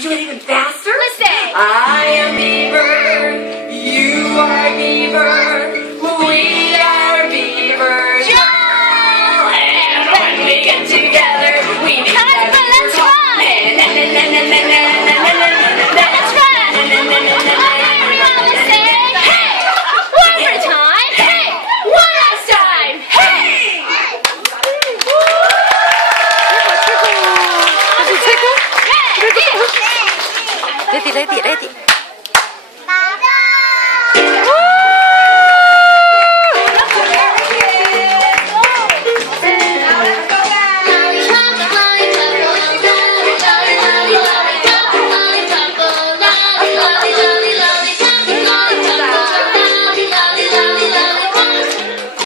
Want to do it even faster? Let's say. I am Beaver. You are Beaver. We are Beavers. Joe! And when we get together, we make Let's run! Let's run! Okay, everyone, let's say, hey! One more time. Hey! One last time. Hey! Lấy đi.